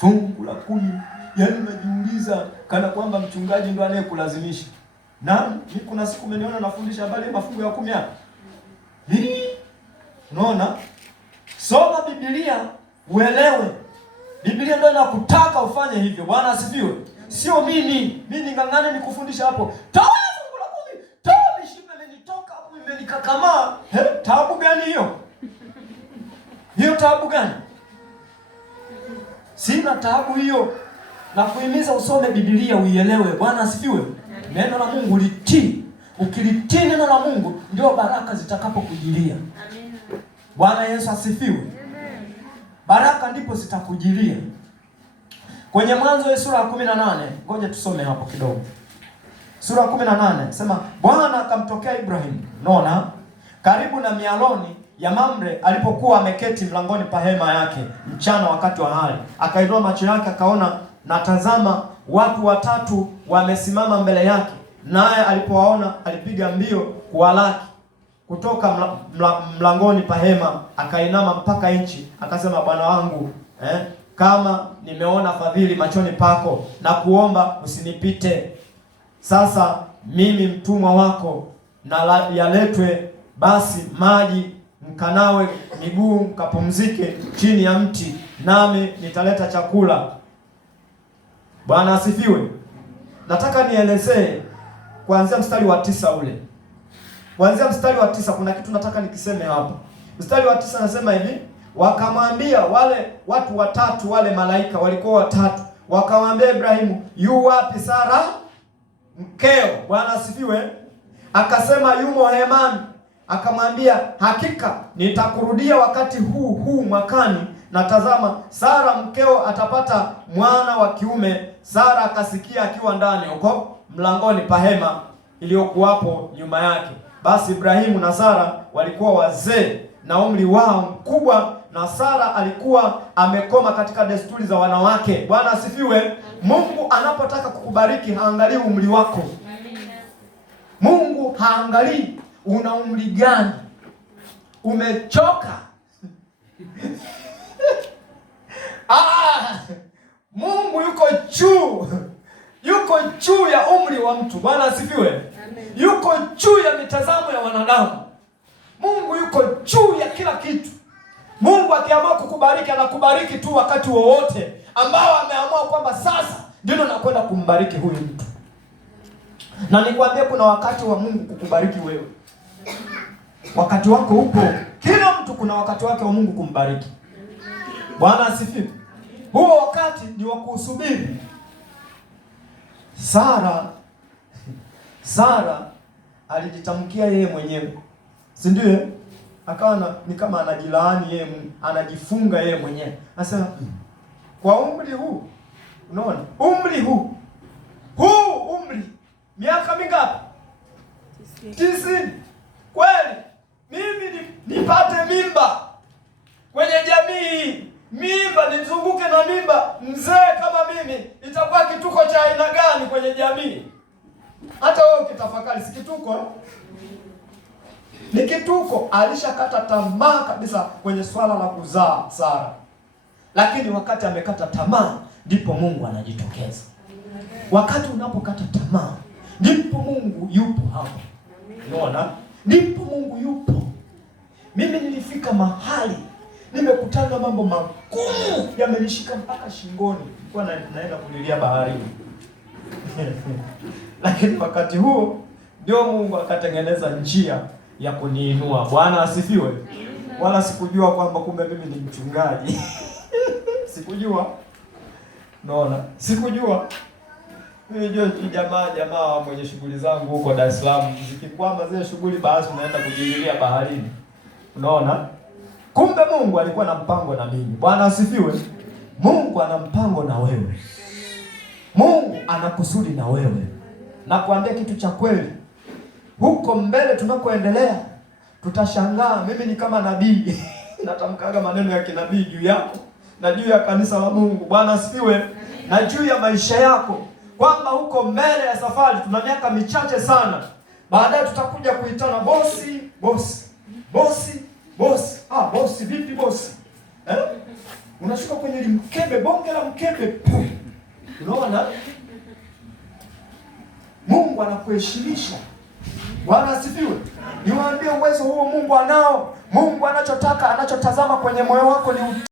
fungu la 10. Yaani unajiuliza kana kwamba mchungaji ndo anayekulazimisha. Na kuna siku umeniona nafundisha habari ya mafungu ya 10 hapa. Unaona? Soma Biblia uelewe. Biblia ndio inakutaka ufanye hivyo. Bwana asifiwe. Sio mimi ningangane nikufundisha hapo. Toa fungu la 10. Toa mishipa imenitoka hapo imenikakamaa. Taabu gani hiyo? Hiyo taabu gani? Sina taabu hiyo. Na kuhimiza usome Biblia uielewe. Bwana asifiwe. Neno la Mungu litii. Ukilitii neno la Mungu ndio baraka zitakapokujilia. Amen. Bwana Yesu asifiwe. Amen. Baraka ndipo zitakujilia. Kwenye Mwanzo sura ya 18, ngoja tusome hapo kidogo. Sura ya 18, sema Bwana akamtokea Ibrahim, unaona? Karibu na mialoni ya Mamre alipokuwa ameketi mlangoni pa hema yake mchana wakati wa hali. Akainua macho yake akaona, na tazama watu watatu wamesimama mbele yake. Naye alipowaona alipiga mbio kuwalaki kutoka mlangoni pa hema, akainama mpaka nchi, akasema Bwana wangu, kama nimeona fadhili machoni pako, na kuomba usinipite. Sasa mimi mtumwa wako, na yaletwe basi maji mkanawe miguu, mkapumzike chini ya mti, nami nitaleta chakula. Bwana asifiwe. Nataka nielezee kuanzia mstari wa 9 ule. Kuanzia mstari wa 9 kuna kitu nataka nikiseme hapa. Mstari wa 9 anasema hivi, wakamwambia wale watu watatu, wale malaika walikuwa watatu, wakamwambia Ibrahimu, yu wapi Sara mkeo? Bwana asifiwe. Akasema yumo hemani. Akamwambia, hakika nitakurudia wakati huu mwakani, na tazama Sara mkeo atapata mwana wa kiume. Sara akasikia akiwa ndani huko mlangoni pa hema iliyokuwapo nyuma yake. Basi Ibrahimu na Sara walikuwa wazee na umri wao mkubwa, na Sara alikuwa amekoma katika desturi za wanawake. Bwana asifiwe. Mungu anapotaka kukubariki haangalii umri wako. Mungu haangalii una umri gani, umechoka. Mungu yuko juu ya umri wa mtu. Bwana asifiwe. Yuko juu ya mitazamo ya wanadamu. Mungu yuko juu ya kila kitu. Mungu akiamua kukubariki anakubariki tu wakati wowote ambao ameamua kwamba sasa ndio nakwenda kumbariki huyu mtu. Na nikwambie kuna wakati wa Mungu kukubariki wewe. Wakati wako upo. Kila mtu kuna wakati wake wa Mungu kumbariki. Bwana asifiwe. Huo wakati ni wa kusubiri. Sara alijitamkia yeye mwenyewe. Si ndio? Akawa ni kama anajilaani yeye, anajifunga yeye mwenyewe. Anasema kwa umri huu, unaona? Umri huu miaka mingapi? 90. Kweli mimi nipate mimba kwenye jamii, mimba nizunguke na mimba, mzee kama mimi, itakuwa kituko cha aina gani kwenye jamii? Hata wewe ukitafakari, si kituko? Ni kituko. Alishakata tamaa kabisa kwenye swala la kuzaa Sara. Lakini wakati amekata tamaa ndipo Mungu anajitokeza. Wakati unapokata tamaa ndipo Mungu yupo hapo. Unaona? Ndipo Mungu yupo. Mimi nilifika mahali nimekutana na mambo magumu yamenishika mpaka shingoni. Nilikuwa naenda kulilia baharini. Lakini wakati huo ndio Mungu akatengeneza njia ya kuniinua. Bwana asifiwe. Wala sikujua kwamba kumbe mimi ni mchungaji. Sikujua. Naona, sikujua. Mimi jamaa mwenye shughuli zangu huko Dar es Salaam, zikikwama zile shughuli basi unaenda kujilia baharini. Unaona? Kumbe Mungu alikuwa na mpango na mimi. Bwana asifiwe. Mungu ana mpango na wewe. Mungu ana kusudi na wewe. Na kuambia kitu cha kweli, huko mbele tunakoendelea tutashangaa. Mimi ni kama nabii. Natamkaga maneno ya kinabii juu yako na juu ya kanisa la Mungu. Bwana asifiwe. Na juu ya maisha yako, kwamba huko mbele ya safari tuna miaka michache sana. Baadaye tutakuja kuitana bosi. Bosi vipi bosi? unashuka kwenye mkebe, bonge la mkebe. Unaona? Mungu anakuheshimisha. Bwana asifiwe. Niwaambie uwezo huo Mungu anao. Mungu anachotaka, anachotazama kwenye moyo wako ni utii.